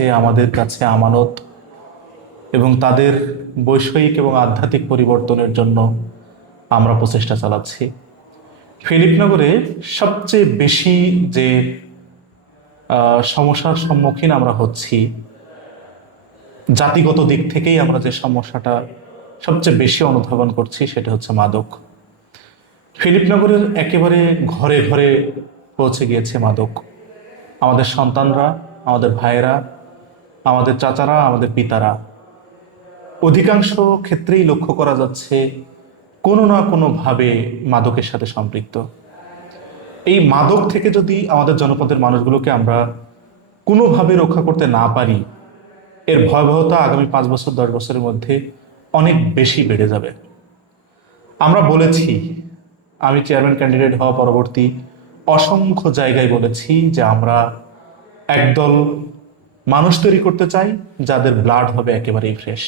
হচ্ছে আমাদের কাছে আমানত এবং তাদের বৈষয়িক এবং আধ্যাত্মিক পরিবর্তনের জন্য আমরা প্রচেষ্টা চালাচ্ছি। ফিলিপনগরে সবচেয়ে বেশি যে সমস্যার সম্মুখীন আমরা হচ্ছি, জাতিগত দিক থেকেই আমরা যে সমস্যাটা সবচেয়ে বেশি অনুধাবন করছি সেটা হচ্ছে মাদক। ফিলিপনগরের একেবারে ঘরে ঘরে পৌঁছে গিয়েছে মাদক। আমাদের সন্তানরা, আমাদের ভাইয়েরা, আমাদের চাচারা, আমাদের পিতারা অধিকাংশ ক্ষেত্রেই লক্ষ্য করা যাচ্ছে কোনো না কোনোভাবে মাদকের সাথে সম্পৃক্ত। এই মাদক থেকে যদি আমাদের জনপদের মানুষগুলোকে আমরা কোনোভাবে রক্ষা করতে না পারি, এর ভয়াবহতা আগামী 5 বছর 10 বছরের মধ্যে অনেক বেশি বেড়ে যাবে। আমরা বলেছি, আমি চেয়ারম্যান ক্যান্ডিডেট হওয়া পরবর্তী অসংখ্য জায়গায় বলেছি যে আমরা একদল মানুষ তৈরি করতে চাই যাদের ব্লাড হবে একেবারেই ফ্রেশ,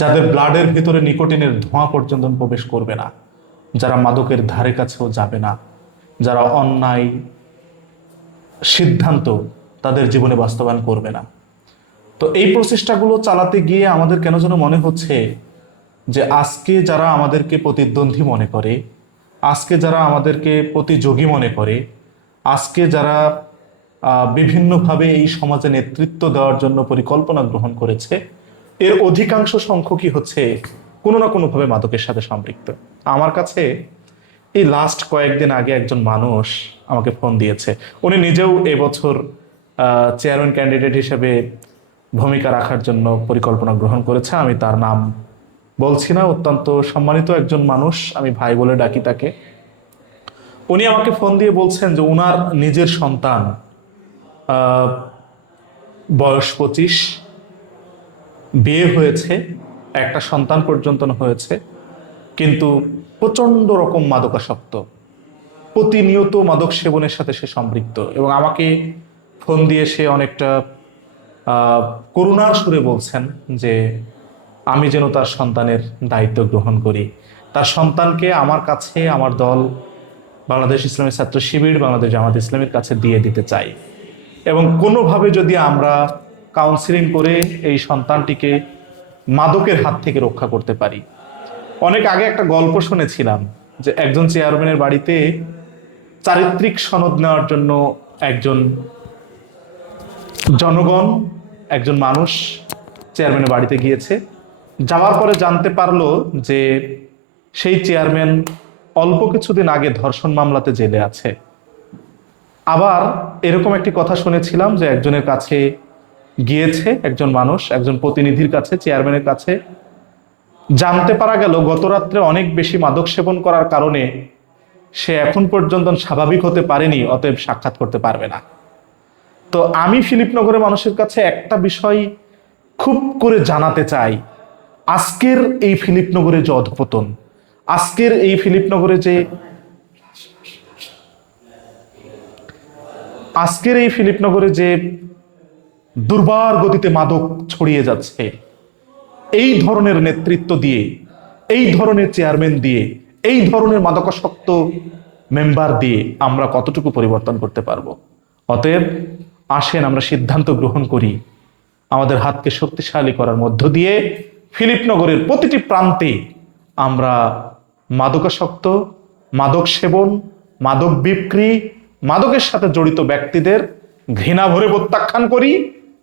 যাদের ব্লাডের ভিতরে নিকোটিনের ধোঁয়া পর্যন্ত প্রবেশ করবে না, যারা মাদকের ধারে কাছেও যাবে না, যারা অন্যায় সিদ্ধান্ত তাদের জীবনে বাস্তবায়ন করবে না। তো এই প্রচেষ্টাগুলো চালাতে গিয়ে আমাদের কেন যেন মনে হচ্ছে যে আজকে যারা আমাদেরকে প্রতিদ্বন্দ্বী মনে করে, আজকে যারা আমাদেরকে প্রতিযোগী মনে করে, আজকে যারা বিভিন্নভাবে এই সমাজে নেতৃত্ব দেওয়ার জন্য পরিকল্পনা গ্রহণ করেছে, এর অধিকাংশ সংখ্যকই হচ্ছে কোনো না কোনোভাবে মাদকের সাথে সম্পৃক্ত। আমার কাছে এই লাস্ট কয়েকদিন আগে একজন মানুষ আমাকে ফোন দিয়েছে। উনি নিজেও এবছর চেয়ারম্যান ক্যান্ডিডেট হিসেবে ভূমিকা রাখার জন্য পরিকল্পনা গ্রহণ করেছে। আমি তার নাম বলছি না, অত্যন্ত সম্মানিত একজন মানুষ, আমি ভাই বলে ডাকি তাকে। উনি আমাকে ফোন দিয়ে বলছেন যে উনার নিজের সন্তান, বয়স 25, বিয়ে হয়েছে, একটা সন্তান পর্যন্ত হয়েছে, কিন্তু প্রচন্ড রকম মাদকাসক্ত, প্রতিনিয়ত মাদক সেবনের সাথে সে সম্পৃক্ত। এবং আমাকে ফোন দিয়ে সে অনেকটা করুণার সুরে বলছেন যে আমি যেন তার সন্তানের দায়িত্ব গ্রহণ করি, তার সন্তানকে আমার কাছে, আমার দল বাংলাদেশ ইসলামী ছাত্র শিবির, বাংলাদেশ জামাত ইসলামীর কাছে দিয়ে দিতে চাই। এবং কোনোভাবে যদি আমরা কাউন্সিলিং করে এই সন্তানটিকে মাদকের হাত থেকে রক্ষা করতে পারি। অনেক আগে একটা গল্প শুনেছিলাম যে একজন চেয়ারম্যানের বাড়িতে চারিত্রিক সনদ নেওয়ার জন্য একজন জনগণ, একজন মানুষ চেয়ারম্যানের বাড়িতে গিয়েছে। যাওয়ার পরে জানতে পারলো যে সেই চেয়ারম্যান অল্প কিছুদিন আগে ধর্ষণ মামলাতে জেলে আছে। আবার এরকম একটি কথা শুনেছিলাম যে একজনের কাছে গিয়েছে একজন মানুষ, একজন প্রতিনিধির কাছে, চেয়ারম্যানের কাছে, জানতে পারা গেল গত রাত্রে অনেক বেশি মাদক সেবন করার কারণে সে এখন পর্যন্ত স্বাভাবিক হতে পারেনি, অতএব সাক্ষাৎ করতে পারবে না। তো আমি ফিলিপনগরের মানুষের কাছে একটা বিষয় খুব করে জানাতে চাই, আজকের এই ফিলিপনগরে যে অধপতন, আজকের এই ফিলিপনগরে যে দুর্বার গতিতে মাদক ছড়িয়ে যাচ্ছে, এই ধরনের নেতৃত্ব দিয়ে, এই ধরনের চেয়ারম্যান দিয়ে, এই ধরনের মাদকাসক্ত মেম্বার দিয়ে আমরা কতটুকু পরিবর্তন করতে পারবো? অতএব আসেন আমরা সিদ্ধান্ত গ্রহণ করি, আমাদের হাতকে শক্তিশালী করার মধ্য দিয়ে ফিলিপনগরের প্রতিটি প্রান্তে আমরা মাদকাসক্ত, মাদক সেবন, মাদক বিক্রি, মাদকের সাথে জড়িত ব্যক্তিদের ঘৃণা ভরে প্রত্যাখ্যান করি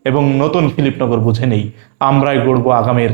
এবং নতুন ফিলিপনগর বুঝে নেই। আমরাই গড়ব আগামীর